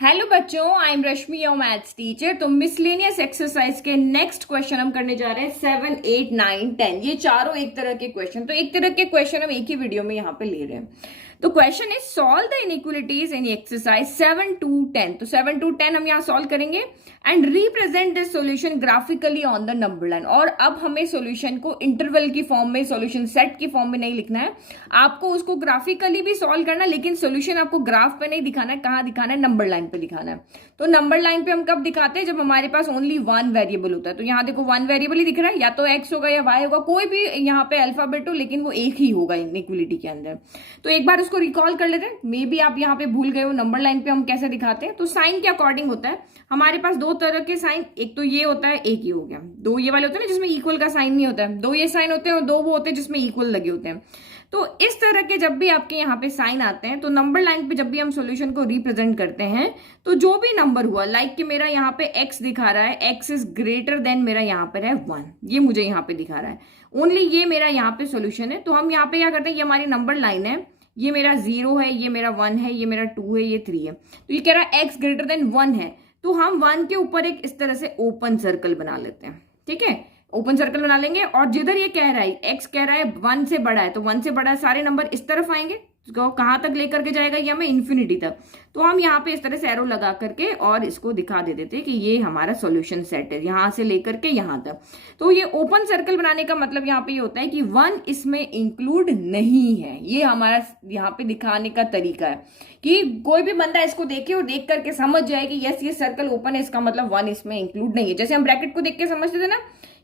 Hello बच्चों, I am Rashmi, your maths teacher. तो miscellaneous exercise के नेक्स्ट क्वेश्चन हम करने जा रहे हैं 7, 8, 9, 10। ये चारों एक तरह के क्वेश्चन, तो एक तरह के क्वेश्चन हम एक ही वीडियो में यहाँ पे ले रहे हैं। तो question is solve the inequalities in exercise 7 to 10। तो 7 to 10 हम यहाँ सॉल्व करेंगे and represent this solution graphically on the number line. और अब हमें सॉल्यूशन को इंटरवल की फॉर्म में, सॉल्यूशन सेट की फॉर्म में नहीं लिखना है, आपको उसको ग्राफिकली भी सॉल्व करना है, लेकिन सॉल्यूशन आपको ग्राफ पे नहीं दिखाना है। कहाँ दिखाना है? नंबर लाइन पे दिखाना है। तो नंबर लाइन पे हम कब दिखाते हैं? जब हमारे पास ओनली वन वेरिएबल होता है। तो यहाँ देखो वन वेरिएबल ही दिख रहा है, या तो एक्स होगा या वाई होगा, कोई भी यहाँ पे अल्फाबेट हो, लेकिन वो एक ही होगा इनइक्वलिटी के अंदर। तो एक बार उसको रिकॉल कर लेते हैं। मे बी आप यहाँ पे भूल गए हो नंबर लाइन पे हम कैसे दिखाते हैं। तो साइन के अकॉर्डिंग होता है हमारे पास दो तरह के साइन, एक तो ये होता है, एक ये हो गया। दो ये वाले होते हैं ना जिसमें इक्वल का साइन नहीं होता है, दो ये साइन होते हैं, और दो वो होते हैं जिसमें इक्वल लगे होते हैं। तो इस तरह के जब भी आपके यहाँ पे साइन आते हैं, तो नंबर लाइन पे जब भी हम सॉल्यूशन को रिप्रेजेंट करते हैं, तो जो भी नंबर हुआ, लाइक कि मेरा यहाँ पे x दिखा रहा है, x इज ग्रेटर देन मेरा यहाँ पर है 1, ये मुझे यहाँ पे दिखा रहा है, ओनली ये मेरा यहाँ पे सॉल्यूशन है। तो हम यहाँ पे क्या करते हैं, ये हमारी नंबर लाइन है, ये मेरा 0 है, ये मेरा 1 है, ये मेरा 2 है, ये 3 है। तो ये कह रहा है x ग्रेटर देन 1 है, तो हम 1 के ऊपर एक इस तरह से ओपन सर्कल बना लेते हैं। ठीक है, ओपन सर्कल बना लेंगे, और जिधर ये कह रहा है x कह रहा है 1 से बड़ा है, तो 1 से बड़ा सारे नंबर इस तरफ आएंगे। कहां तक लेकर के जाएगा? ये हमें इन्फिनिटी तक। तो हम यहाँ पे इस तरह से एरो लगा करके और इसको दिखा दे देते कि ये हमारा सॉल्यूशन सेट है, यहां से लेकर के यहां तक। तो ये ओपन सर्कल बनाने का मतलब यहाँ पे ये होता है कि 1 इसमें इंक्लूड नहीं है। ये हमारा यहाँ पे दिखाने का तरीका है कि कोई भी बंदा इसको देखे और देख करके समझ जाए कि यस ये सर्कल ओपन है, इसका मतलब 1 इसमें इंक्लूड नहीं है। जैसे हम ब्रैकेट को देख के समझते थे ना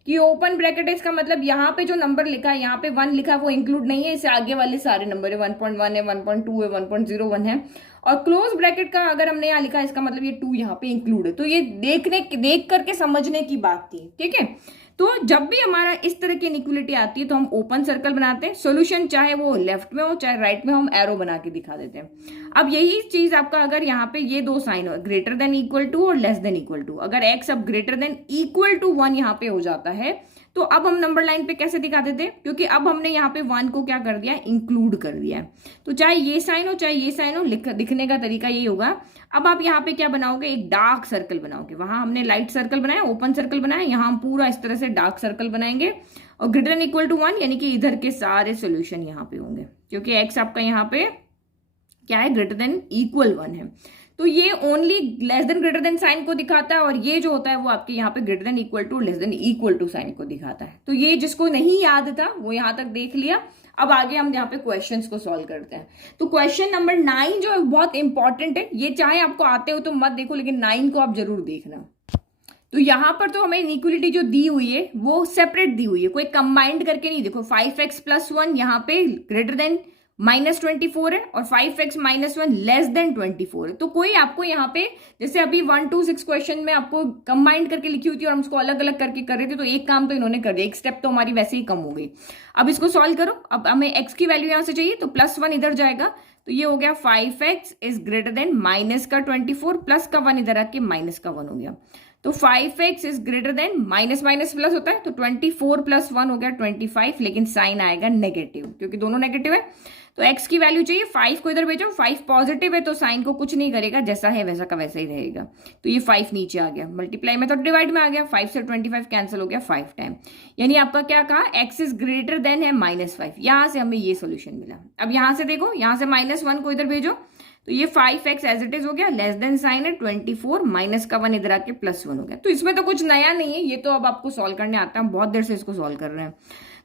कि ओपन ब्रैकेट है, इसका मतलब यहाँ पे जो नंबर लिखा है, यहाँ पे 1 लिखा है, वो इंक्लूड नहीं है, इससे आगे वाले सारे नंबर है, 1.1 है, 1.2 है, 1.01 है। और क्लोज ब्रैकेट का अगर हमने यहाँ लिखा है, इसका मतलब ये 2 यहाँ पे इंक्लूड है। तो ये देख करके समझने की बात थी। ठीक है, तो जब भी हमारा इस तरह की इनइक्वलिटी आती है तो हम ओपन सर्कल बनाते हैं। सॉल्यूशन चाहे वो लेफ्ट में हो चाहे राइट में हो, हम एरो बना के दिखा देते हैं। अब यही चीज आपका अगर यहाँ पे ये दो साइन हो, ग्रेटर देन इक्वल टू और लेस देन इक्वल टू, अगर x अब ग्रेटर देन इक्वल टू 1 यहाँ पे हो जाता है, तो अब हम नंबर लाइन पे कैसे दिखा देते हैं? क्योंकि अब हमने यहाँ पे 1 को क्या कर दिया? इंक्लूड कर दिया है। तो चाहे ये साइन हो चाहे ये साइन हो, दिखने का तरीका यही होगा। अब आप यहाँ पे क्या बनाओगे? एक डार्क सर्कल बनाओगे। वहां हमने लाइट सर्कल बनाया, ओपन सर्कल बनाया, यहाँ हम पूरा इस तरह से डार्क सर्कल बनाएंगे, और ग्रेटर देन इक्वल टू 1 यानी कि इधर के सारे सोल्यूशन यहाँ पे होंगे, क्योंकि x आपका यहाँ पे क्या है? ग्रेटर देन इक्वल 1 है। तो ये only less than greater than sign को दिखाता है, और ये जो होता है वो आपके यहाँ पे greater than equal to, less than equal to sign को दिखाता है। तो ये जिसको नहीं याद था वो यहाँ तक देख लिया। अब आगे हम यहाँ पे क्वेश्चंस को सॉल्व करते हैं। तो क्वेश्चन नंबर 9 जो है बहुत इंपॉर्टेंट है, ये चाहे आपको आते हो तो मत देखो, लेकिन 9 को आप जरूर देखना। तो यहां पर तो हमें इनइक्वलिटी जो दी हुई है वो सेपरेट दी हुई है, कोई कंबाइंड करके नहीं। देखो 5x प्लस 1 यहाँ पे ग्रेटर देन -24 है, और 5x माइनस 1 लेस देन 24 है। तो कोई आपको यहाँ पे, जैसे अभी 1 to 6 क्वेश्चन में आपको कंबाइंड करके लिखी हुई थी और हम उसको अलग अलग करके कर रहे थे, तो एक काम तो इन्होंने कर दिया, एक स्टेप तो हमारी वैसे ही कम हो गई। अब इसको सॉल्व करो। अब हमें x की वैल्यू यहां से चाहिए, तो +1 इधर जाएगा, तो ये हो गया 5x is greater then minus का 24 प्लस का 1 इधर आके माइनस का 1 हो गया। तो 5x is greater then minus minus plus होता है, तो 24 प्लस 1 हो गया 25, लेकिन साइन आएगा नेगेटिव क्योंकि दोनों नेगेटिव है। तो x की वैल्यू चाहिए, 5 को इधर भेजो, 5 पॉजिटिव है तो साइन को कुछ नहीं करेगा, जैसा है वैसा का वैसा ही रहेगा। तो ये 5 नीचे आ गया, मल्टीप्लाई में तो डिवाइड में आ गया, 5 से 25 कैंसिल हो गया 5 टाइम, यानी आपका क्या कहा? x इज ग्रेटर देन है -5। यहां से हमें ये सोल्यूशन मिला। अब यहां से देखो, यहां से -1 को इधर भेजो, तो ये 5x एज इट इज हो गया, लेस देन साइन है 24, माइनस का 1 इधर आके +1 हो गया। तो इसमें तो कुछ नया नहीं है, ये तो अब आपको सॉल्व करने आता है, हम बहुत देर से इसको सॉल्व कर रहे हैं।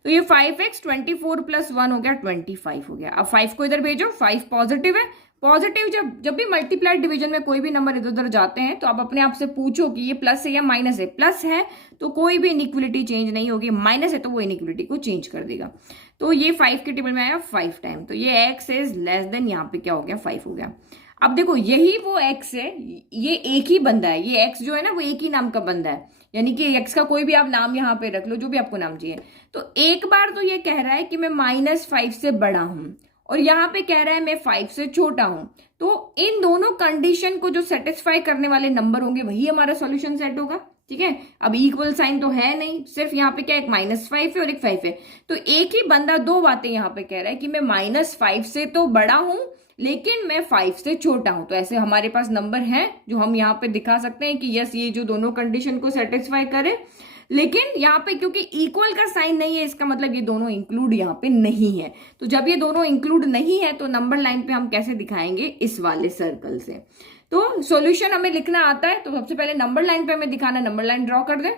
तो ये 5x 24 प्लस 1 हो गया 25 हो गया। अब 5 को इधर भेजो, 5 पॉजिटिव है, पॉजिटिव जब भी मल्टीप्लाई डिवीजन में कोई भी नंबर इधर उधर जाते हैं तो आप अपने आप से पूछो कि ये प्लस है या माइनस है। प्लस है तो कोई भी इनइक्वलिटी चेंज नहीं होगी, माइनस है तो वो इनइक्वलिटी को चेंज कर देगा। तो ये 5 के टेबल में आया 5 टाइम, तो ये x इज लेस देन यहाँ पे क्या हो गया? 5 हो गया। अब देखो यही वो x है, ये एक ही बंदा है, ये x जो है ना वो एक ही नाम का बंदा है, यानी कि x का कोई भी आप नाम यहाँ पे रख लो, जो भी आपको नाम चाहिए। तो एक बार तो ये कह रहा है कि मैं -5 से बड़ा हूं, और यहाँ पे कह रहा है मैं 5 से छोटा हूं। तो इन दोनों कंडीशन को जो सेटिस्फाई करने वाले नंबर होंगे वही हमारा सॉल्यूशन सेट होगा। ठीक है, अब इक्वल साइन तो है नहीं, सिर्फ यहाँ पे क्या एक -5 है और एक 5 है। तो एक ही बंदा दो बातें यहाँ पे कह रहा है कि मैं -5 से तो बड़ा हूं, लेकिन मैं 5 से छोटा हूं। तो ऐसे हमारे पास नंबर हैं जो हम यहाँ पे दिखा सकते हैं कि यस ये जो दोनों कंडीशन को सेटिस्फाई करे, लेकिन यहाँ पे क्योंकि इक्वल का साइन नहीं है, इसका मतलब ये दोनों इंक्लूड यहाँ पे नहीं है। तो जब ये दोनों इंक्लूड नहीं है तो नंबर लाइन पे हम कैसे दिखाएंगे, इस वाले सर्कल से। तो सॉल्यूशन हमें लिखना आता है, तो सबसे पहले नंबर लाइन पे हमें दिखाना, नंबर लाइन ड्रॉ कर दें।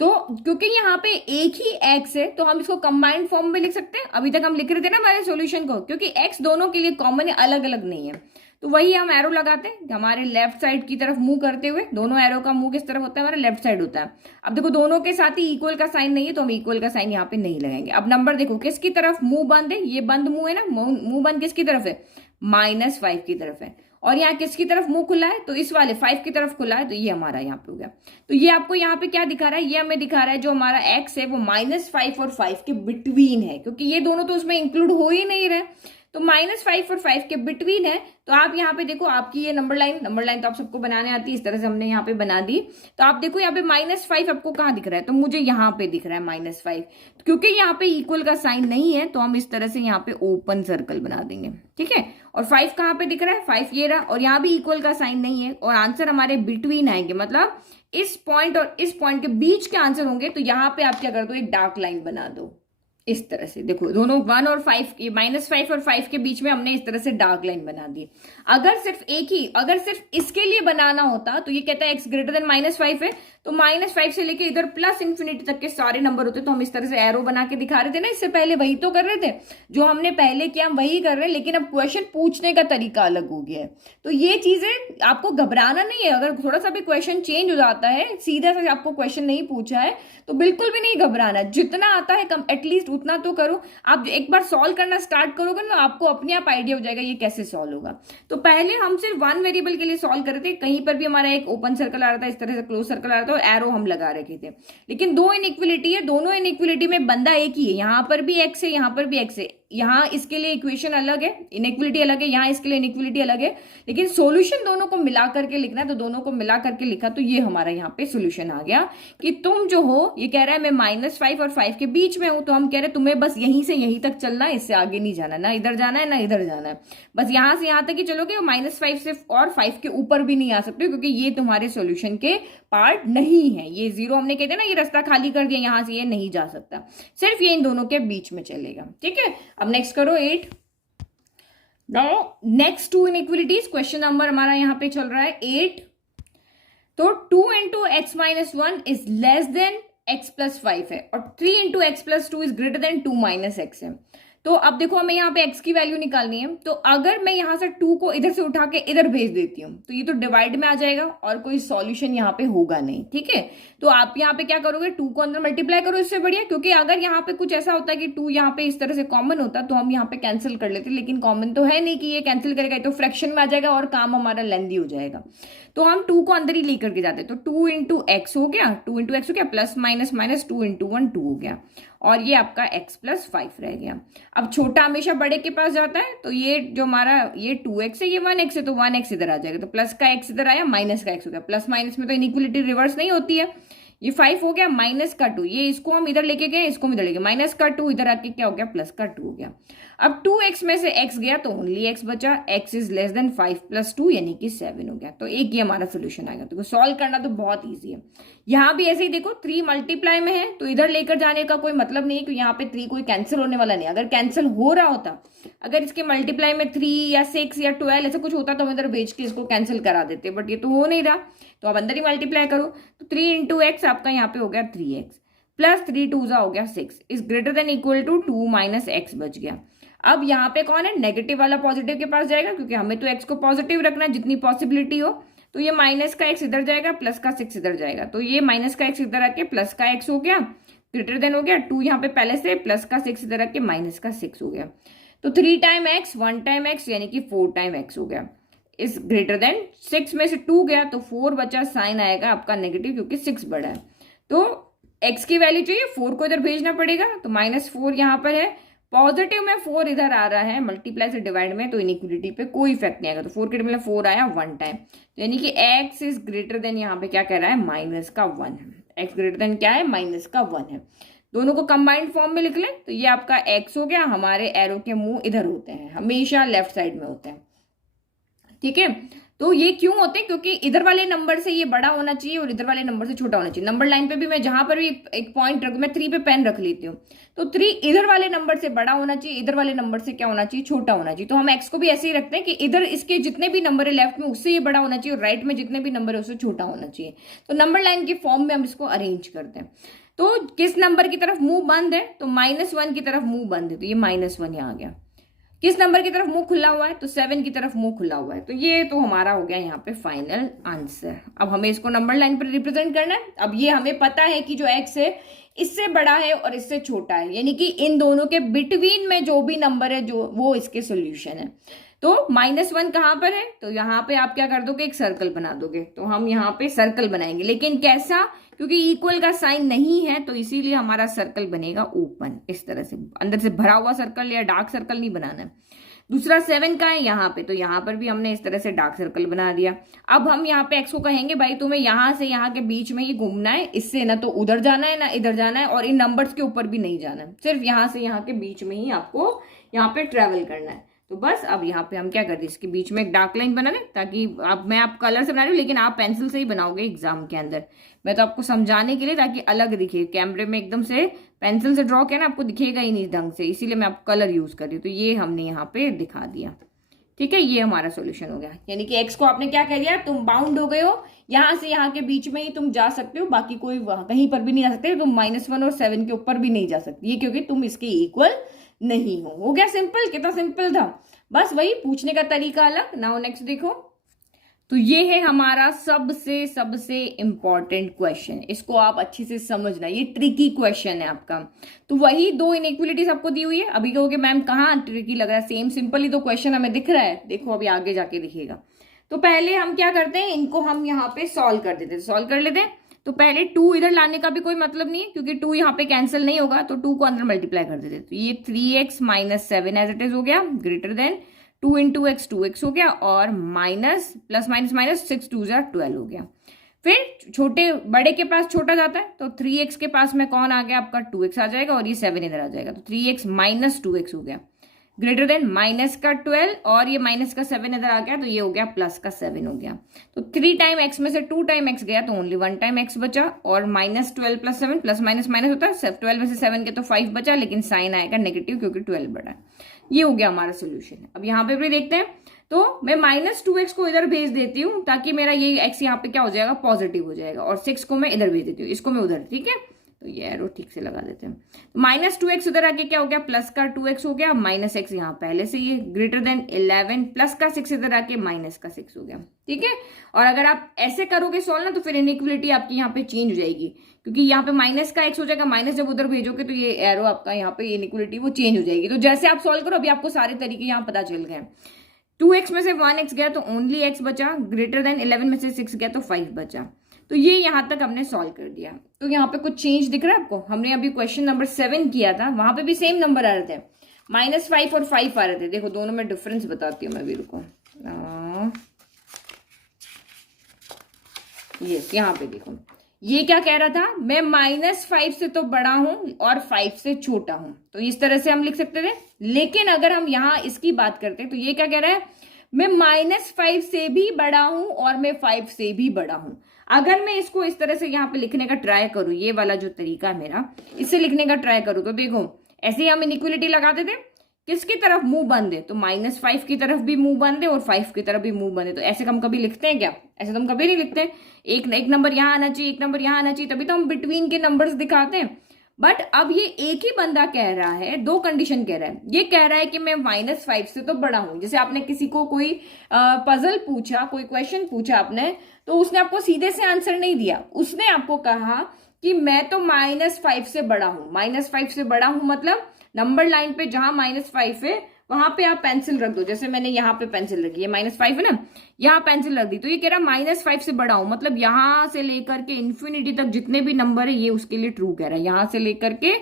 तो क्योंकि यहाँ पे एक ही एक्स है तो हम इसको कंबाइंड फॉर्म में लिख सकते हैं। अभी तक हम लिख रहे थे ना हमारे सॉल्यूशन को, क्योंकि एक्स दोनों के लिए कॉमन है, अलग अलग नहीं है। तो वही हम एरो लगाते हैं हमारे लेफ्ट साइड की तरफ मुंह करते हुए। दोनों एरो का मुंह किस तरफ होता है, हमारा लेफ्ट साइड होता है। अब देखो दोनों के साथ ही इक्वल का साइन नहीं है तो हम इक्वल का साइन यहाँ पे नहीं लगाएंगे। अब नंबर देखो किसकी तरफ मुंह बंद है, ये बंद मुंह है ना, मुंह बंद किसकी तरफ है, -5 की तरफ है। और यहाँ किसकी तरफ मुंह खुला है, तो इस वाले 5 की तरफ खुला है, तो ये हमारा यहाँ पे हो गया। तो ये आपको यहाँ पे क्या दिखा रहा है, ये हमें दिखा रहा है जो हमारा x है वो -5 और 5 के बिटवीन है, क्योंकि ये दोनों तो उसमें इंक्लूड हो ही नहीं रहे। तो -5 और 5 के बिटवीन है। तो आप यहाँ पे देखो आपकी ये नंबर लाइन तो आप सबको बनाने आती है, इस तरह से हमने यहाँ पे बना दी। तो आप देखो यहाँ पे -5 आपको कहाँ दिख रहा है, तो मुझे यहाँ पे दिख रहा है -5। क्योंकि यहाँ पे इक्वल का साइन नहीं है तो हम इस तरह से यहाँ पे ओपन सर्कल बना देंगे, ठीक है। और 5 कहाँ पे दिख रहा है, 5 ये रहा, और यहाँ भी इक्वल का साइन नहीं है, और आंसर हमारे बिटवीन आएंगे, मतलब इस पॉइंट और इस पॉइंट के बीच के आंसर होंगे। तो यहाँ पे आप क्या कर दो, एक डार्क लाइन बना दो इस तरह से। देखो दोनों 1 और 5, ये -5 और 5 के बीच में हमने इस तरह से डार्क लाइन बना दी। अगर सिर्फ इसके लिए बनाना होता तो ये कहता है x ग्रेटर देन -5 है, तो -5 से लेके इधर +∞ तक के सारे नंबर होते तो हम इस तरह से एरो बना के दिखा रहे थे ना। इससे पहले वही तो कर रहे थे जो हमने पहले किया, हम वही कर रहे हैं, लेकिन अब क्वेश्चन पूछने का तरीका अलग हो गया है। तो ये चीजें आपको घबराना नहीं है। अगर थोड़ा सा भी क्वेश्चन चेंज हो जाता है, सीधा सा आपको क्वेश्चन नहीं पूछा है, तो बिल्कुल भी नहीं घबराना। जितना आता है कम एटलीस्ट उतना तो करो। आप एक बार सॉल्व करना स्टार्ट करोगे ना, आपको अपने आप आइडिया हो जाएगा ये कैसे सॉल्व होगा। तो पहले हम सिर्फ 1 वेरिएबल के लिए सॉल्व कर रहे थे, कहीं पर भी हमारा एक ओपन सर्कल आ रहा था, इस तरह से क्लोज सर्कल आ रहा था, एरो हम लगा रखे थे। लेकिन दो इनइक्वलिटी है, दोनों इनइक्वलिटी में बंदा एक ही है, यहां पर भी एक्स है, यहां पर भी एक्स है। यहाँ इसके लिए इक्वेशन अलग है, इनइक्वलिटी अलग है, यहाँ इसके लिए इनइक्वलिटी अलग है, लेकिन सॉल्यूशन दोनों को मिला करके लिखना है। तो दोनों को मिला करके लिखा तो ये हमारा यहाँ पे सॉल्यूशन आ गया कि तुम जो हो, ये कह रहा है मैं -5 और 5 के बीच में हूं, तो हम कह रहे हैं तुम्हें बस यहीं से यहीं तक चलना है, इससे आगे नहीं जाना, ना इधर जाना है ना इधर जाना है, बस यहां से यहां तक ही चलोगे। -5 से और 5 के ऊपर भी नहीं आ सकते, क्योंकि ये तुम्हारे सॉल्यूशन के पार्ट नहीं है। ये 0 हमने कहते हैं ना, ये रास्ता खाली कर दिया, यहां से ये नहीं जा सकता, सिर्फ ये इन दोनों के बीच में चलेगा, ठीक है। अब नेक्स्ट करो 8। Now next 2 inequalities, question number हमारा यहां पे चल रहा है 8। तो 2 into x minus 1 is less then x plus 5 है, और 3 into x plus 2 is greater then 2 minus x है। तो अब देखो हमें यहाँ पे x की वैल्यू निकालनी है। तो अगर मैं यहाँ से 2 को इधर से उठा के इधर भेज देती हूँ तो ये तो डिवाइड में आ जाएगा और कोई सॉल्यूशन यहाँ पे होगा नहीं, ठीक है। तो आप यहाँ पे क्या करोगे, 2 को अंदर मल्टीप्लाई करो, इससे बढ़िया। क्योंकि अगर यहाँ पे कुछ ऐसा होता है कि 2 यहाँ पे इस तरह से कॉमन होता तो हम यहाँ पे कैंसिल कर लेते, लेकिन कॉमन तो है नहीं कि ये कैंसिल करेगा, तो फ्रैक्शन में आ जाएगा और काम हमारा लेंदी हो जाएगा। तो हम 2 को अंदर ही लेकर के जाते, तो 2 into x हो गया, 2 into x हो गया, प्लस माइनस माइनस 2 into 1 2 हो गया, और ये आपका x plus 5 रह गया। अब छोटा हमेशा बड़े के पास जाता है, तो ये जो हमारा ये 2x है, ये 1x है, तो 1x इधर आ जाएगा, तो प्लस का x इधर आया, माइनस का x हो गया। प्लस माइनस में तो इनइक्वलिटी रिवर्स नहीं होती है। ये 5 हो गया, माइनस का 2, ये इसको हम इधर लेके गए, इसको हम इधर लेके, माइनस का 2 इधर आके क्या हो गया, प्लस का 2 हो गया। अब 2x में से x गया तो ओनली x बचा, x is less then 5 plus 2 यानी कि 7 हो गया। तो एक ही हमारा सोल्यूशन आएगा। तो सॉल्व करना तो बहुत ईजी है। यहाँ भी ऐसे ही देखो 3 मल्टीप्लाई में है, तो इधर लेकर जाने का कोई मतलब नहीं है, क्योंकि यहाँ पे 3 कोई कैंसिल होने वाला नहीं। अगर कैंसिल हो रहा होता, अगर इसके मल्टीप्लाई में 3 या 6 या 12 ऐसा कुछ होता तो हम इधर भेज के इसको कैंसिल करा देते, बट ये तो हो नहीं रहा, तो आप अंदर ही मल्टीप्लाई करो। तो 3 into x आपका यहाँ पे हो गया 3x, प्लस 3 2 हो गया 6, is greater than equal to 2 minus x बच गया। अब यहाँ पे कौन है, नेगेटिव वाला पॉजिटिव के पास जाएगा, क्योंकि हमें तो x को पॉजिटिव रखना है जितनी पॉसिबिलिटी हो। तो ये माइनस का x इधर जाएगा, प्लस का 6 इधर जाएगा, तो ये माइनस का x इधर आके प्लस का x हो गया, ग्रेटर देन हो गया 2 यहाँ पे पहले से, प्लस का 6 इधर आके माइनस का 6 हो गया। तो 3 टाइम x 1 टाइम x यानी कि 4 टाइम x हो गया, इज ग्रेटर देन 6 में से 2 गया तो 4 बचा, साइन आएगा आपका नेगेटिव क्योंकि 6 बड़ा है। तो x की वैल्यू चाहिए, 4 को इधर भेजना पड़ेगा, तो -4 यहाँ पर है, पॉजिटिव में 4 इधर आ रहा है, मल्टीप्लाई से डिवाइड में, तो इनइक्वलिटी पे कोई इफेक्ट नहीं आएगा। तो 4 के मतलब 4 आया 1 टाइम, तो यानी कि x इज ग्रेटर देन, यहाँ पे क्या कह रहा है, -1 है। x ग्रेटर देन क्या है, -1 है। दोनों को कंबाइंड फॉर्म में लिख लें तो ये आपका एक्स हो गया, हमारे एरो के मुंह इधर होते हैं, हमेशा लेफ्ट साइड में होते हैं, ठीक है। तो ये क्यों होते हैं, क्योंकि इधर वाले नंबर से ये बड़ा होना चाहिए और इधर वाले नंबर से छोटा होना चाहिए। नंबर लाइन पे भी मैं जहां पर भी एक पॉइंट रखूं, मैं 3 पे पेन रख लेती हूँ, तो 3 इधर वाले नंबर से बड़ा होना चाहिए, इधर वाले नंबर से क्या होना चाहिए, छोटा होना चाहिए। तो हम एक्स को भी ऐसे ही रखते हैं कि इधर इसके जितने भी नंबर है लेफ्ट में उससे ये बड़ा होना चाहिए और राइट में जितने भी नंबर है उससे छोटा होना चाहिए। तो नंबर लाइन के फॉर्म में हम इसको अरेंज करते हैं। तो किस नंबर की तरफ मुंह बंद है, तो -1 की तरफ मुंह बंद है, तो ये -1 यहाँ आ गया। किस नंबर की तरफ मुंह खुला हुआ है, तो 7 की तरफ मुंह खुला हुआ है। तो ये तो हमारा हो गया यहाँ पे फाइनल आंसर। अब हमें इसको नंबर लाइन पर रिप्रेजेंट करना है। अब ये हमें पता है कि जो एक्स है इससे बड़ा है और इससे छोटा है, यानी कि इन दोनों के बिटवीन में जो भी नंबर है जो वो इसके सोल्यूशन है। तो -1 कहाँ पर है, तो यहाँ पे आप क्या कर दोगे, एक सर्कल बना दोगे। तो हम यहाँ पे सर्कल बनाएंगे, लेकिन कैसा, क्योंकि इक्वल का साइन नहीं है तो इसीलिए हमारा सर्कल बनेगा ओपन, इस तरह से अंदर से भरा हुआ सर्कल या डार्क सर्कल नहीं बनाना है। दूसरा 7 का है यहाँ पे, तो यहाँ पर भी हमने इस तरह से डार्क सर्कल बना दिया। अब हम यहाँ पे एक्स को कहेंगे भाई तुम्हें यहाँ से यहाँ के बीच में ही घूमना है, इससे ना तो उधर जाना है ना इधर जाना है और इन नंबर्स के ऊपर भी नहीं जाना है, सिर्फ यहाँ से यहाँ के बीच में ही आपको यहाँ पे ट्रेवल करना है। तो बस अब यहाँ पे हम क्या करते हैं, इसके बीच में एक डार्क लाइन बना लें, ताकि अब मैं आप कलर से बना रही हूँ लेकिन आप पेंसिल से ही बनाओगे एग्जाम के अंदर। मैं तो आपको समझाने के लिए, ताकि अलग दिखे, कैमरे में एकदम से पेंसिल से ड्रॉ किया ना आपको दिखेगा ही नहीं ढंग से, इसीलिए मैं आपको कलर यूज कर रही हूँ। तो ये हमने यहाँ पे दिखा दिया, ठीक है। ये हमारा सोल्यूशन हो गया, यानी कि एक्स को आपने क्या कह दिया, तुम बाउंड हो गए हो, यहाँ से यहाँ के बीच में ही तुम जा सकते हो, बाकी कोई कहीं पर भी नहीं जा सकते, तुम -1 और 7 के ऊपर भी नहीं जा सकती, ये क्योंकि तुम इसके इक्वल नहीं हो गया। सिंपल, कितना सिंपल था, बस वही पूछने का तरीका अलग। नाउ नेक्स्ट देखो, तो ये है हमारा सबसे इंपॉर्टेंट क्वेश्चन, इसको आप अच्छे से समझना, ये ट्रिकी क्वेश्चन है आपका। तो वही 2 इनइक्वलिटीज आपको दी हुई है। अभी कहोगे मैम कहाँ ट्रिकी लग रहा है, सेम सिंपल ही तो क्वेश्चन हमें दिख रहा है, देखो अभी आगे जाके दिखेगा। तो पहले हम क्या करते हैं, इनको हम यहाँ पे सॉल्व कर देते हैं, सॉल्व कर लेते हैं। तो पहले 2 इधर लाने का भी कोई मतलब नहीं है, क्योंकि 2 यहाँ पे कैंसिल नहीं होगा, तो 2 को अंदर मल्टीप्लाई कर देते। तो ये 3x - 7 एज इट इज हो गया, ग्रेटर देन 2 × x 2x हो गया, और माइनस प्लस माइनस माइनस 6 2 12 हो गया। फिर छोटे बड़े के पास छोटा जाता है, तो 3x के पास में कौन आ गया, आपका 2x आ जाएगा, और ये 7 इधर आ जाएगा, तो 3x - 2x हो गया, ग्रेटर देन माइनस का 12, और ये माइनस का 7 इधर आ गया, तो ये हो गया प्लस का 7 हो गया। तो 3 टाइम x में से 2 टाइम x गया, तो ओनली 1 टाइम x बचा, और -12 + 7 प्लस माइनस माइनस होता है, 12 में से 7 के तो 5 बचा, लेकिन साइन आएगा नेगेटिव क्योंकि 12 बड़ा है। ये हो गया हमारा सोल्यूशन। अब यहाँ पे भी देखते हैं, तो मैं -2x को इधर भेज देती हूँ, ताकि मेरा ये x यहाँ पे क्या हो जाएगा, पॉजिटिव हो जाएगा, और 6 को मैं इधर भेज देती हूँ, इसको मैं उधर, ठीक है। तो ये एरो ठीक से लगा देते हैं। तो -2x उधर आके क्या हो गया, प्लस का 2x हो गया, -x यहाँ पहले से ये ग्रेटर देन 11, प्लस का 6 इधर आके माइनस का 6 हो गया, ठीक है। और अगर आप ऐसे करोगे सॉल्व ना, तो फिर इनइक्वलिटी आपकी यहाँ पे चेंज हो जाएगी, क्योंकि यहाँ पे माइनस का x हो जाएगा, माइनस जब उधर भेजोगे तो ये एरो आपका यहाँ पे इनइक्वलिटी वो चेंज हो जाएगी। तो जैसे आप सॉल्व करो, अभी आपको सारे तरीके यहाँ पता चल गए। 2x में से 1x गया तो ओनली x बचा, ग्रेटर देन 11 में से 6 गया तो 5 बचा। तो ये यहां तक हमने सॉल्व कर दिया। तो यहाँ पे कुछ चेंज दिख रहा है आपको, हमने अभी क्वेश्चन नंबर 7 किया था, वहां पे भी सेम नंबर आ रहे थे, -5 और 5 आ रहे थे। देखो दोनों में डिफरेंस बताती हूँ मैं भी, रुको। ये यहाँ पे देखो, ये क्या कह रहा था, मैं -5 से तो बड़ा हूं और 5 से छोटा हूं, तो इस तरह से हम लिख सकते थे। लेकिन अगर हम यहाँ इसकी बात करते हैं, तो ये क्या कह रहा है, मैं -5 से भी बड़ा हूं और मैं 5 से भी बड़ा हूं। अगर मैं इसको इस तरह से यहाँ पे लिखने का ट्राई करूं, ये वाला जो तरीका है मेरा, इससे लिखने का ट्राई करूं, तो देखो ऐसे ही हम इनइक्वलिटी लगाते थे, किसकी तरफ मुंह बंद है, तो -5 की तरफ भी मुंह बंद है और 5 की तरफ भी मुंह बंद है। तो ऐसे हम कभी लिखते हैं क्या, ऐसे तो हम कभी नहीं लिखते। एक नंबर यहाँ आना चाहिए, एक नंबर यहाँ आना चाहिए, तभी तो हम बिटवीन के नंबर्स दिखाते हैं। बट अब ये एक ही बंदा कह रहा है, 2 कंडीशन कह रहा है। ये कह रहा है कि मैं -5 से तो बड़ा हूं। जैसे आपने किसी को कोई पजल पूछा, कोई क्वेश्चन पूछा आपने, तो उसने आपको सीधे से आंसर नहीं दिया, उसने आपको कहा कि मैं तो -5 से बड़ा हूं। -5 से बड़ा हूं मतलब नंबर लाइन पे जहां -5 है वहां पे आप पेंसिल रख दो। जैसे मैंने यहाँ पे पेंसिल रखी है, -5 है ना, यहाँ पेंसिल रख दी, तो ये कह रहा -5 से बड़ा हूं, मतलब यहां से लेकर के इन्फिनिटी तक जितने भी नंबर है ये उसके लिए ट्रू कह रहा है। यहां से लेकर के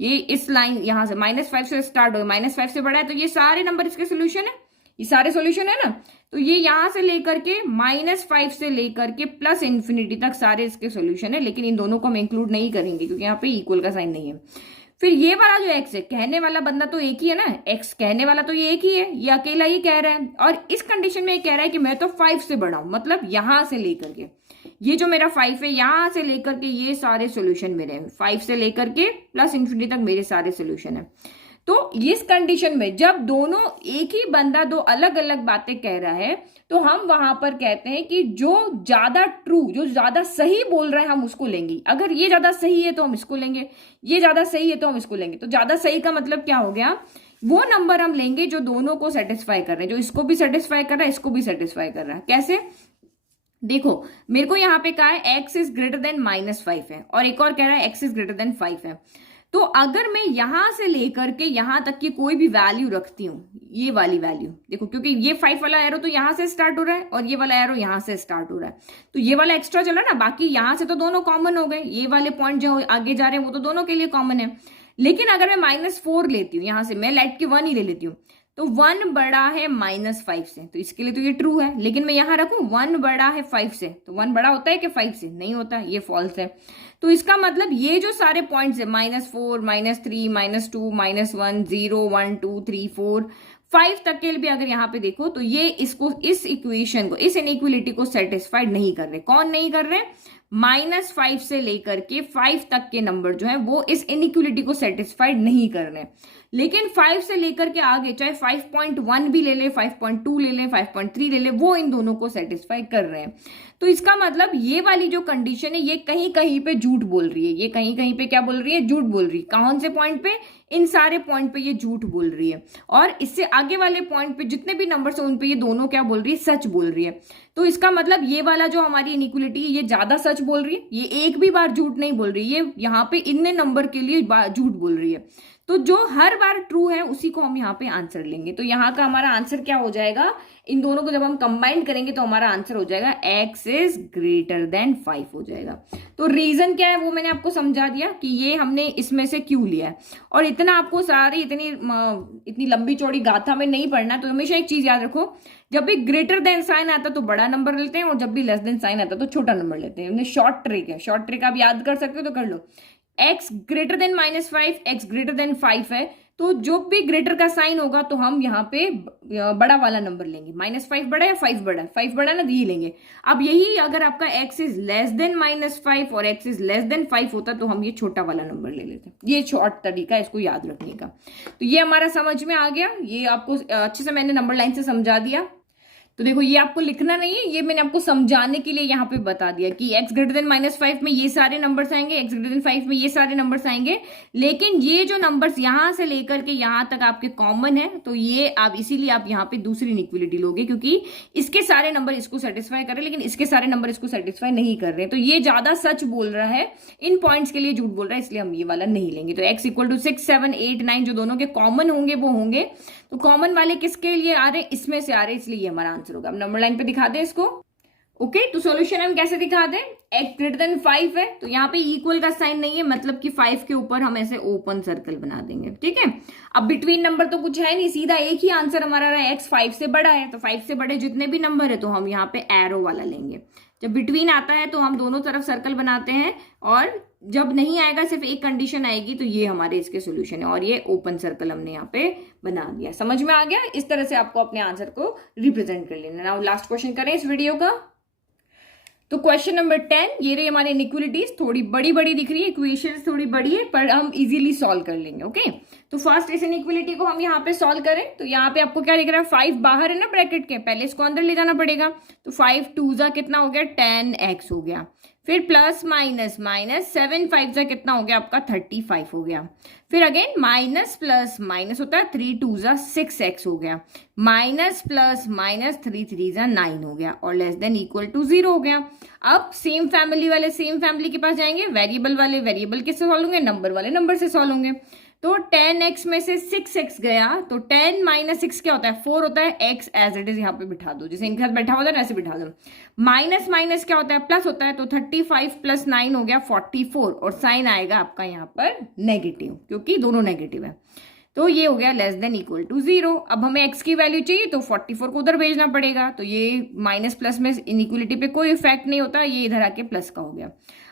ये इस लाइन, यहां से -5 से स्टार्ट हो, -5 से बड़ा है, तो ये सारे नंबर इसके सोल्यूशन है। ये सारे सॉल्यूशन है ना, तो ये यहां से लेकर के -5 से लेकर के प्लस इन्फिनिटी तक सारे इसके सॉल्यूशन है, लेकिन इन दोनों को हम इंक्लूड नहीं करेंगे क्योंकि यहाँ पे इक्वल का साइन नहीं है। फिर ये वाला जो x है, कहने वाला बंदा तो एक ही है ना, x कहने वाला तो ये एक ही है, ये अकेला ही कह रहा है, और इस कंडीशन में ये कह रहा है कि मैं तो 5 से बड़ा हूं, मतलब यहां से लेकर के ये जो मेरा 5 है यहां से लेकर के ये सारे सॉल्यूशन मेरे हैं, 5 से लेकर के प्लस इन्फिनिटी तक मेरे सारे सॉल्यूशन है। तो इस कंडीशन में जब दोनों एक ही बंदा दो अलग अलग बातें कह रहा है, तो हम वहां पर कहते हैं कि जो ज्यादा ट्रू, जो ज्यादा सही बोल रहा है हम उसको लेंगे। अगर ये ज्यादा सही है तो हम इसको लेंगे, ये ज्यादा सही है तो हम इसको लेंगे। तो ज्यादा सही का मतलब क्या हो गया, वो नंबर हम लेंगे जो दोनों को सेटिस्फाई कर रहे हैं, जो इसको भी सेटिस्फाई कर रहा है, इसको भी सेटिस्फाई कर रहा है। कैसे, देखो मेरे को यहाँ पे कहा है x इज ग्रेटर देन -5 है, और एक और कह रहा है x इज ग्रेटर देन 5 है। तो अगर मैं यहां से लेकर के यहां तक की कोई भी वैल्यू रखती हूँ, ये वाली वैल्यू देखो, क्योंकि ये 5 वाला एरो तो यहां से स्टार्ट हो रहा है और ये वाला एरो यहां से स्टार्ट हो रहा है, तो ये वाला एक्स्ट्रा चला ना, बाकी यहां से तो दोनों कॉमन हो गए, ये वाले पॉइंट जो आगे जा रहे हैं वो तो दोनों के लिए कॉमन है। लेकिन अगर मैं -4 लेती हूँ यहां से, मैं लेट के 1 ही ले लेती हूँ, तो 1 बड़ा है -5 से, तो इसके लिए तो ये ट्रू है। लेकिन मैं यहां रखूं 1 बड़ा है 5 से, तो 1 बड़ा होता है कि 5 से, नहीं होता, ये फॉल्स है। तो इसका मतलब ये जो सारे पॉइंट्स है -4, -3, -2, -1, 0, 1, 2, 3, 4, 5 तक के लिए भी अगर यहाँ पे देखो तो ये इसको, इस इक्वेशन को, इस इनइक्वलिटी को सेटिस्फाइड नहीं कर रहे। कौन नहीं कर रहे, -5 से लेकर के 5 तक के नंबर जो है वो इस इनइक्वलिटी को सेटिस्फाइड नहीं कर रहे। लेकिन 5 से लेकर के आगे चाहे 5.1 भी ले ले, 5.2 ले ले, 5.3 ले ले, वो इन दोनों को सेटिस्फाई कर रहे हैं। तो इसका मतलब ये वाली जो कंडीशन है ये कहीं कहीं पे झूठ बोल रही है, ये कहीं कहीं पे क्या बोल रही है, झूठ बोल रही है। कौन से पॉइंट पे, इन सारे पॉइंट पे ये झूठ बोल रही है, और इससे आगे वाले पॉइंट पे जितने भी नंबर्स हैं उन पे ये दोनों क्या बोल रही है, सच बोल रही है। तो इसका मतलब ये वाला जो हमारी इनइक्वलिटी है ये ज्यादा सच बोल रही है, ये एक भी बार झूठ नहीं बोल रही है, ये यहाँ पे इतने नंबर के लिए झूठ बोल रही है। तो जो हर बार ट्रू है उसी को हम यहाँ पे आंसर लेंगे। तो यहाँ का हमारा आंसर क्या हो जाएगा, इन दोनों को जब हम कंबाइन करेंगे तो हमारा आंसर हो जाएगा x इज ग्रेटर देन 5 हो जाएगा। तो रीजन क्या है वो मैंने आपको समझा दिया कि ये हमने इसमें से क्यों लिया है, और इतना आपको सारी इतनी लंबी चौड़ी गाथा में नहीं पढ़ना। तो हमेशा एक चीज याद रखो, जब भी ग्रेटर देन साइन आता तो बड़ा नंबर लेते हैं, और जब भी लेस देन साइन आता तो छोटा नंबर लेते हैं। शॉर्ट ट्रिक है, शॉर्ट ट्रिक आप याद कर सकते हो तो कर लो। x greater than -5, x greater than 5 है, तो जो भी ग्रेटर का साइन होगा तो हम यहाँ पे बड़ा वाला नंबर लेंगे। -5 बड़ा है, 5 बड़ा है, 5 बड़ा ना, ये लेंगे। अब यही अगर आपका x इज लेस देन -5 और x इज लेस देन 5 होता तो हम ये छोटा वाला नंबर ले लेते। ये शॉर्ट तरीका है इसको याद रखने का। तो ये हमारा समझ में आ गया, ये आपको अच्छे से मैंने नंबर लाइन से समझा दिया। तो देखो ये आपको लिखना नहीं है, ये मैंने आपको समझाने के लिए यहाँ पे बता दिया कि x ग्रेटर देन -5 में ये सारे नंबर्स आएंगे, x ग्रेटर देन 5 में ये सारे नंबर्स आएंगे। लेकिन ये जो नंबर्स यहाँ से लेकर के यहाँ तक आपके कॉमन है, तो ये आप इसीलिए आप यहाँ पे दूसरी इनइक्वलिटी लोगे, क्योंकि इसके सारे नंबर इसको सेटिस्फाई कर रहे हैं लेकिन इसके सारे नंबर इसको सेटिस्फाई नहीं कर रहे। तो ये ज्यादा सच बोल रहा है, इन पॉइंट्स के लिए झूठ बोल रहा है, इसलिए हम ये वाला नहीं लेंगे। तो x = 6, 7, 8, 9 जो दोनों के कॉमन होंगे वो होंगे। तो कॉमन वाले किसके लिए आ रहे हैं, इसमें से आ रहे हैं, इसलिए ये हमारा आंसर होगा। अब नंबर लाइन पे दिखा दे इसको। ओके, तो सॉल्यूशन हम कैसे दिखा दें, x ग्रेटर देन 5 है तो यहाँ पे इक्वल का साइन नहीं है, मतलब कि 5 के ऊपर हम ऐसे ओपन सर्कल बना देंगे। ठीक है, अब बिटवीन नंबर तो कुछ है नहीं, सीधा एक ही आंसर हमारा रहा है, x 5 से बड़ा है, तो 5 से बड़े जितने भी नंबर है तो हम यहाँ पे एरो वाला लेंगे। जब बिटवीन आता है तो हम दोनों तरफ सर्कल बनाते हैं, और जब नहीं आएगा सिर्फ एक कंडीशन आएगी, तो ये हमारे इसके सॉल्यूशन है, और ये ओपन सर्कल हमने यहाँ पे बना दिया। समझ में आ गया, इस तरह से आपको अपने आंसर को रिप्रेजेंट कर लेना। नाउ लास्ट क्वेश्चन करें इस वीडियो का। तो क्वेश्चन नंबर 10, ये रही हमारी इनइक्वलिटीज, थोड़ी बड़ी बड़ी दिख रही है, इक्वेशंस थोड़ी बड़ी है पर हम इजीली सॉल्व कर लेंगे। ओके, तो फर्स्ट इस इनइक्वलिटी को हम यहाँ पे सॉल्व करें तो यहाँ पे आपको क्या दिख रहा है, 5 बाहर है ना ब्रैकेट के, पहले इसको अंदर ले जाना पड़ेगा। तो 5 2 जा कितना हो गया, 10x हो गया। फिर प्लस माइनस माइनस 7 5 जा कितना हो गया आपका, 35 हो गया। फिर अगेन माइनस प्लस माइनस होता है, 3 2 जा 6x हो गया। माइनस प्लस माइनस 3 3 जा 9 हो गया, और लेस देन इक्वल टू 0 हो गया। अब सेम फैमिली वाले सेम फैमिली के पास जाएंगे, वेरिएबल वाले वेरिएबल किससे सॉल्व होंगे, नंबर वाले नंबर से सॉल्व होंगे। तो 10x में से 6x गया, तो 10 - 6 क्या होता है, 4 होता है। x एज इट इज यहाँ पे बिठा दो, जैसे इनके साथ बैठा होता है ना ऐसे बिठा दो। माइनस माइनस क्या होता है, प्लस होता है। तो 35 + 9 हो गया 44, और साइन आएगा आपका यहाँ पर नेगेटिव, क्योंकि दोनों नेगेटिव है। तो ये हो गया लेस देन इक्वल टू 0। अब हमें x की वैल्यू चाहिए तो 44 को उधर भेजना पड़ेगा, तो ये माइनस प्लस में इनइक्वलिटी पे कोई इफेक्ट नहीं होता, ये इधर आके प्लस का हो गया।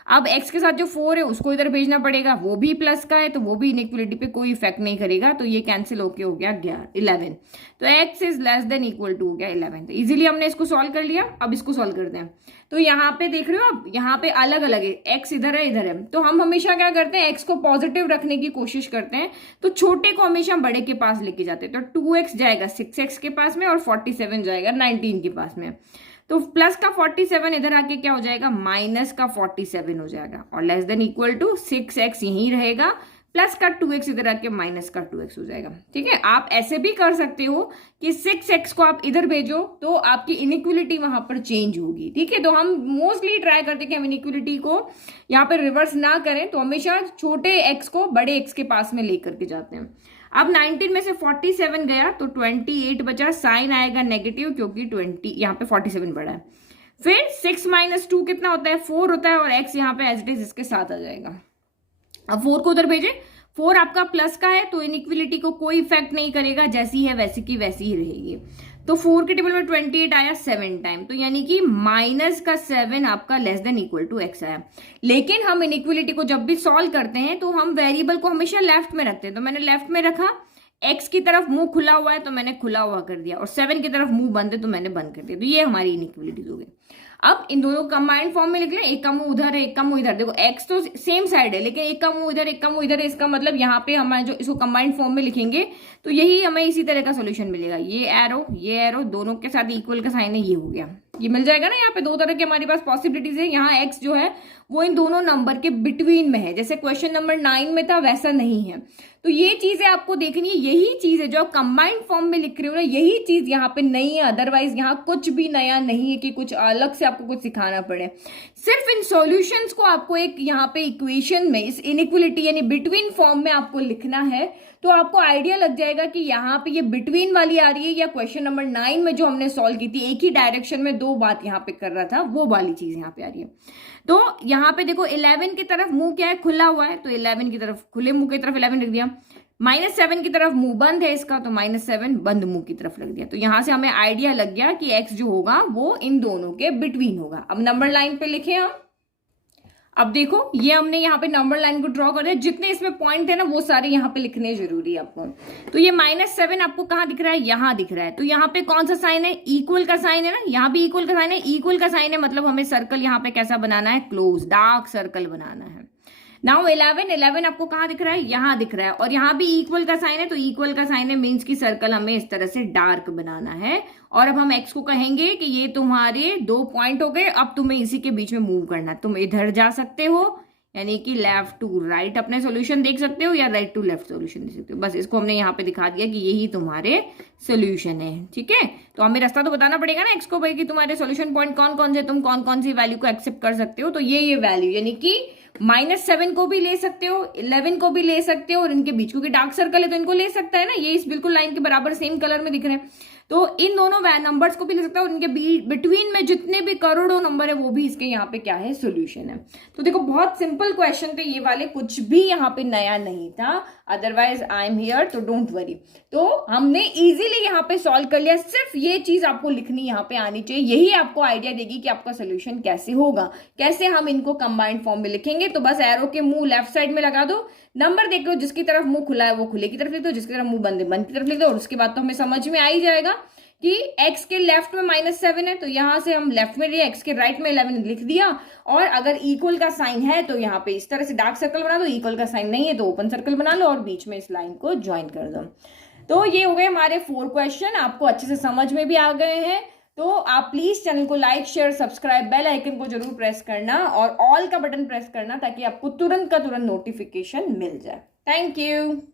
अब x के साथ जो 4 है उसको इधर भेजना पड़ेगा, वो भी प्लस का है तो वो भी इनइक्वलिटी पे कोई इफेक्ट नहीं करेगा, तो ये कैंसिल होके हो गया 11। तो x is less than equal to हो गया 11। तो इजीली हमने इसको सॉल्व कर लिया। अब इसको सॉल्व करते हैं। तो यहाँ पे देख रहे हो आप, यहाँ पे अलग अलग है, x इधर है इधर है, तो हम हमेशा क्या करते हैं, x को पॉजिटिव रखने की कोशिश करते हैं, तो छोटे को हमेशा बड़े के पास लेके जाते हैं। तो 2x जाएगा 6x के पास में और 47 जाएगा 19 के पास में। तो प्लस का 47 इधर आके क्या हो जाएगा, माइनस का 47 हो जाएगा, और less than equal to 6x यहीं रहेगा, प्लस का 2x इधर आके माइनस का 2x हो जाएगा। ठीक है, आप ऐसे भी कर सकते हो कि 6x को आप इधर भेजो तो आपकी इनइक्वलिटी वहां पर चेंज होगी। ठीक है, तो हम मोस्टली ट्राई करते हैं कि हम इनइक्वलिटी को यहाँ पर रिवर्स ना करें, तो हमेशा छोटे x को बड़े x के पास में लेकर के जाते हैं। अब 19 में से 47 गया तो 28 बचा, साइन आएगा नेगेटिव क्योंकि 20 यहाँ पे 47 बड़ा है। फिर 6 माइनस 2 कितना होता है, 4 होता है, और x यहाँ पे एज इट इज इसके साथ आ जाएगा। अब 4 को उधर भेजे, 4 आपका प्लस का है तो इनइक्वलिटी को कोई इफेक्ट नहीं करेगा, जैसी है वैसी की वैसी ही रहेगी। तो 4 के टेबल में 28 आया 7 टाइम, तो यानी कि माइनस का 7 आपका less than equal to x आया। लेकिन हम इनइक्वलिटी को जब भी सॉल्व करते हैं तो हम वेरिएबल को हमेशा लेफ्ट में रखते हैं, तो मैंने लेफ्ट में रखा, x की तरफ मुंह खुला हुआ है तो मैंने खुला हुआ कर दिया, और 7 की तरफ मुंह बंद है तो मैंने बंद कर दिया। तो ये हमारी इनइक्वलिटीज हो गई। अब इन दोनों कंबाइंड फॉर्म में लिख लें, एक का मुंह उधर है एक का मुंह इधर। देखो x तो सेम साइड है लेकिन एक का मुंह इधर एक का मुंह इधर है, इसका मतलब यहाँ पे हमारे जो इसको कंबाइंड फॉर्म में लिखेंगे तो यही हमें इसी तरह का सोल्यूशन मिलेगा। ये एरो दोनों के साथ इक्वल का साइन है, ये हो गया, ये मिल जाएगा ना। यहाँ पे दो तरह के हमारे पास पॉसिबिलिटीज है। यहाँ x जो है वो इन दोनों नंबर के बिटवीन में है, जैसे क्वेश्चन नंबर 9 में था वैसा नहीं है। तो ये चीजें आपको देखनी है, यही चीज है जो आप कंबाइंड फॉर्म में लिख रहे हो ना, यही चीज यहाँ पे नहीं है। अदरवाइज यहाँ कुछ भी नया नहीं है कि कुछ अलग से आपको कुछ सिखाना पड़े। सिर्फ इन सॉल्यूशंस को आपको एक यहाँ पे इक्वेशन में इस इनइक्वलिटी यानी बिटवीन फॉर्म में आपको लिखना है, तो आपको आइडिया लग जाएगा कि यहाँ पे ये बिटवीन वाली आ रही है या क्वेश्चन नंबर 9 में जो हमने सॉल्व की थी एक ही डायरेक्शन में दो बात यहाँ पे कर रहा था, वो वाली चीज यहाँ पे आ रही है। तो यहाँ पे देखो 11 की तरफ मुंह क्या है, खुला हुआ है, तो 11 की तरफ खुले मुंह की तरफ 11 लिख दिया। -7 की तरफ मुंह बंद है इसका, तो -7 बंद मुंह की तरफ लग दिया। तो यहां से हमें आइडिया लग गया कि x जो होगा वो इन दोनों के बिटवीन होगा। अब नंबर लाइन पे लिखे हम। अब देखो ये हमने यहाँ पे नंबर लाइन को ड्रॉ कर दिया, जितने इसमें पॉइंट है ना वो सारे यहाँ पे लिखने जरूरी है आपको। तो ये -7 आपको कहाँ दिख रहा है, यहाँ दिख रहा है। तो यहाँ पे कौन सा साइन है, इक्वल का साइन है ना, यहाँ भी इक्वल का साइन है। इक्वल का साइन है मतलब हमें सर्कल यहाँ पे कैसा बनाना है, क्लोज डार्क सर्कल बनाना है। नाउ 11 आपको कहाँ दिख रहा है, यहाँ दिख रहा है, और यहाँ भी इक्वल का साइन है। तो इक्वल का साइन है मीन्स की सर्कल हमें इस तरह से डार्क बनाना है। और अब हम x को कहेंगे कि ये तुम्हारे 2 पॉइंट हो गए, अब तुम्हें इसी के बीच में मूव करना है। तुम इधर जा सकते हो यानी कि लेफ्ट टू राइट अपने सोल्यूशन देख सकते हो, या राइट टू लेफ्ट सोल्यूशन देख सकते हो। बस इसको हमने यहाँ पे दिखा दिया कि यही तुम्हारे सोल्यूशन है। ठीक है, तो हमें रास्ता तो बताना पड़ेगा ना x को भाई कि तुम्हारे सोल्यूशन पॉइंट कौन कौन से, तुम कौन कौन सी वैल्यू को एक्सेप्ट कर सकते हो। तो ये वैल्यू यानी कि -7 को भी ले सकते हो, 11 को भी ले सकते हो, और इनके बीच क्योंकि डार्क सर्कल है तो इनको ले सकता है ना, ये इस बिल्कुल लाइन के बराबर सेम कलर में दिख रहे हैं। तो इन दोनों नंबर्स को भी ले सकता है, और इनके बिटवीन में जितने भी करोड़ों नंबर है वो भी इसके यहाँ पे क्या है, सोल्यूशन है। तो देखो बहुत सिंपल क्वेश्चन थे ये वाले, कुछ भी यहाँ पे नया नहीं था। अदरवाइज आई एम हियर, तो डोंट वरी। तो हमने इजीली यहाँ पे सॉल्व कर लिया। सिर्फ ये चीज आपको लिखनी यहाँ पे आनी चाहिए, यही आपको आइडिया देगी कि आपका सोल्यूशन कैसे होगा, कैसे हम इनको कंबाइंड फॉर्म में लिखेंगे। तो बस एरो के मुंह लेफ्ट साइड में लगा दो, नंबर देख लो, जिसकी तरफ मुंह खुला है वो खुले की तरफ लिख दो, जिसकी तरफ मुंह बंद है बंद की तरफ लिख दो। और उसके बाद तो हमें समझ में आ ही जाएगा कि x के लेफ्ट में -7 है, तो यहां से हम लेफ्ट में लिए, x के राइट में 11 लिख दिया। और अगर इक्वल का साइन है तो यहाँ पे इस तरह से डार्क सर्कल बना दो, इक्वल का साइन नहीं है तो ओपन सर्कल बना लो, और बीच में इस लाइन को ज्वाइन कर दो। तो ये हो गए हमारे 4 क्वेश्चन, आपको अच्छे से समझ में भी आ गए हैं। तो आप प्लीज चैनल को like share subscribe, bell icon को जरूर प्रेस करना, और ऑल का बटन प्रेस करना ताकि आपको तुरंत का तुरंत नोटिफिकेशन मिल जाए। Thank you.